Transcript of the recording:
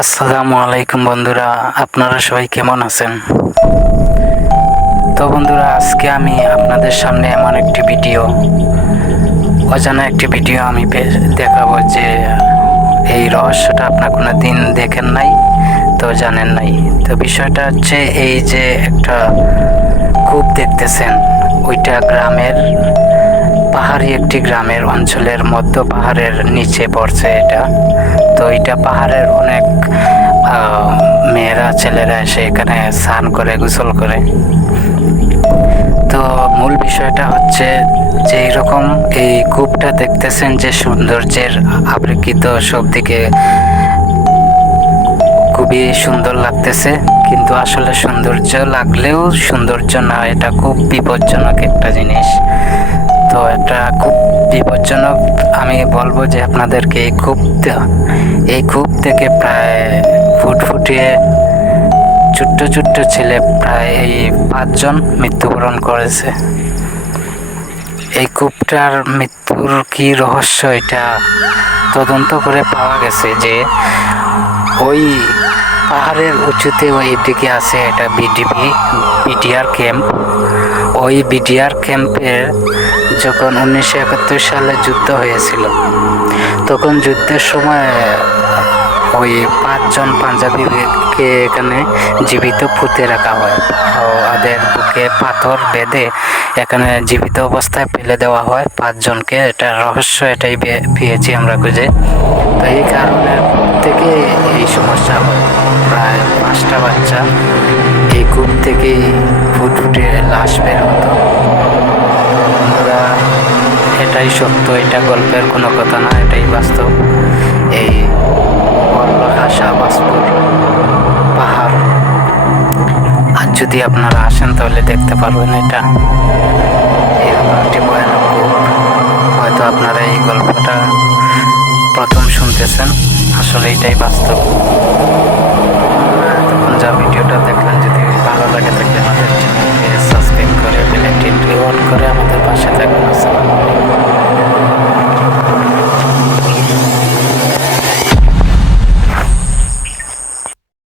আসসালামু আলাইকুম বন্ধুরা, আপনারা সবাই কেমন আছেন? তো বন্ধুরা, আজকে আমি আপনাদের সামনে এমন একটি অজানা একটি ভিডিও আমি দেখাবো যে এই রহস্যটা আপনার কোনো দিন দেখেন নাই, তো জানেন নাই। তো বিষয়টা হচ্ছে এই যে একটা কূপ দেখতেছেন, ওইটা পাহাড়ি একটি গ্রামের অঞ্চলের মধ্য পাহাড়ের নিচে পড়ছে এটা। তো এটা পাহাড়ের অনেক মেয়েরা ছেলেরা এসে এখানে স্নান করে, গোসল করে। তো মূল বিষয়টা হচ্ছে যে এইরকম এই কূপটা দেখতেছেন যে সৌন্দর্যের আবৃত, সব দিকে খুবই সুন্দর লাগতেছে, কিন্তু আসলে সৌন্দর্য লাগলেও সৌন্দর্য না, এটা খুব বিপজ্জনক একটা জিনিস। তো এটা খুব বিপজ্জনক। আমি বলবো যে আপনাদেরকে এই কূপ থেকে প্রায় ফুটফুটিয়ে ছোট্ট ছোট্ট ছেলে প্রায় এই 5 জন মৃত্যুবরণ করেছে। এই কূপটার মৃত্যুর কি রহস্য, এটা তদন্ত করে পাওয়া গেছে যে ওই পাহাড়ের উঁচুতে ওই দিকে আছে এটা বিডিআর ক্যাম্প। ওই বিডিআর ক্যাম্পের যখন 1971 সালে যুদ্ধ হয়েছিল, তখন যুদ্ধের সময় ওই 5 জন পাঞ্জাবিকে এখানে জীবিত পুঁতে রাখা হয়। ওদের বুকে পাথর বেঁধে এখানে জীবিত অবস্থায় ফেলে দেওয়া হয় 5 জনকে। এটা রহস্য, এটাই পেয়েছি আমরা খুঁজে। তো এই কারণের থেকে এই সমস্যা হয়। প্রায় 5টা বাচ্চা এই কূপ থেকেই ফুটফুটে লাশ বের হতো। আমরা এটাই সত্য, এটা গল্পের কোনো কথা না, এটাই বাস্তব। এই শাহবাজপুর পাহাড়, আর যদি আপনারা আসেন তাহলে দেখতে পারবেন এটা এরকম একটি ভয়ানক কূপ। হয়তো আপনারা এই গল্পটা প্রথম শুনতেছেন, আসলে এটাই বাস্তব। তখন যা ভিডিওটা দেখলেন, যদি ভালো লাগে থাকলে আমাদের চ্যানেলকে সাবস্ক্রাইব করে বেল আইকনটি অন করে আমাদের পাশে থাকবেন।